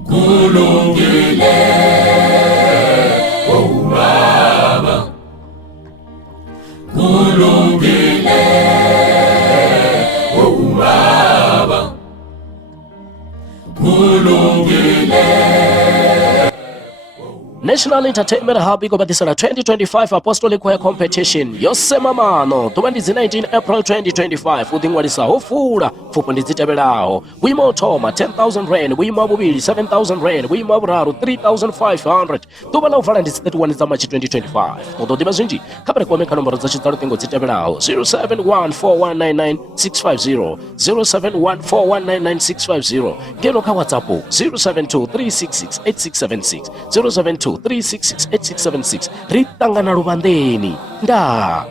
kulungile, oh Baba, kulungile, oh Baba, kulungile. National Entertainment Hub ikobatisana 2025 Apostolic Choir Competition yosemamano 19 April 2025 udhingwalisa hofula fupo ndizitebelaho wima uthoma 10,000 rand, wima bubili 7,000 rand, wima buraru 3,500 tubala uvala ndisi 31 za March 2025 mudodi mazwinji kapere kuomeka nombero za chitalo tingo zitebelaho 0714199650 0714199650 ngeno ka WhatsApp 0723668676 0723668676 ritangana lubandeni nda